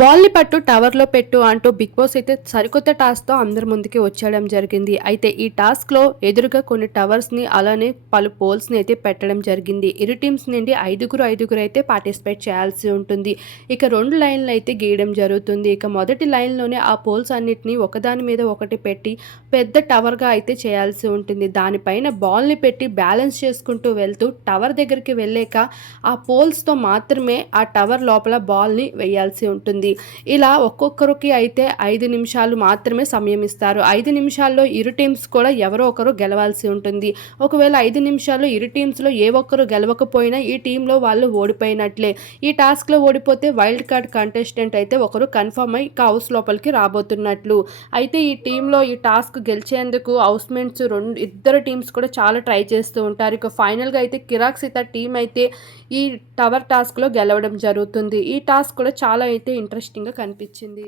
బాల్ని పట్టు టవర్లో పెట్టు అంటూ బిగ్ బాస్ అయితే సరికొత్త టాస్క్తో అందరి ముందుకి వచ్చేయడం జరిగింది. అయితే ఈ టాస్క్లో ఎదురుగా కొన్ని టవర్స్ని అలానే పలు పోల్స్ని అయితే పెట్టడం జరిగింది. ఇరు టీమ్స్ నుండి ఐదుగురు ఐదుగురు అయితే పార్టిసిపేట్ చేయాల్సి ఉంటుంది. ఇక రెండు లైన్లు అయితే గీయడం జరుగుతుంది. ఇక మొదటి లైన్లోనే ఆ పోల్స్ అన్నిటిని ఒకదాని మీద ఒకటి పెట్టి పెద్ద టవర్గా అయితే చేయాల్సి ఉంటుంది. దానిపైన బాల్ని పెట్టి బ్యాలెన్స్ చేసుకుంటూ వెళ్తూ టవర్ దగ్గరికి వెళ్ళాక ఆ పోల్స్తో మాత్రమే ఆ టవర్ లోపల బాల్ని వేయాల్సి ఉంటుంది. ఇలా ఒక్కొక్కరికి అయితే ఐదు నిమిషాలు మాత్రమే సమయం ఇస్తారు. ఐదు నిమిషాల్లో ఇరు టీమ్స్ కూడా ఎవరో ఒకరు గెలవాల్సి ఉంటుంది. ఒకవేళ ఐదు నిమిషాల్లో ఇరు టీమ్స్లో ఏ ఒక్కరు గెలవకపోయినా ఈ టీంలో వాళ్ళు ఓడిపోయినట్లే. ఈ టాస్క్లో ఓడిపోతే వైల్డ్ కార్డ్ కంటెస్టెంట్ అయితే ఒకరు కన్ఫర్మ్ అయ్యి హౌస్ లోపలికి రాబోతున్నట్లు. అయితే ఈ టీంలో ఈ టాస్క్ గెలిచేందుకు హౌస్మెంట్స్ రెండు ఇద్దరు టీమ్స్ కూడా చాలా ట్రై చేస్తూ ఉంటారు. ఇక ఫైనల్గా అయితే కిరాక్ సీత టీం అయితే ఈ టవర్ టాస్క్లో గెలవడం జరుగుతుంది. ఈ టాస్క్ కూడా చాలా అయితే ఇంట్రెస్టింగ్గా కనిపించింది.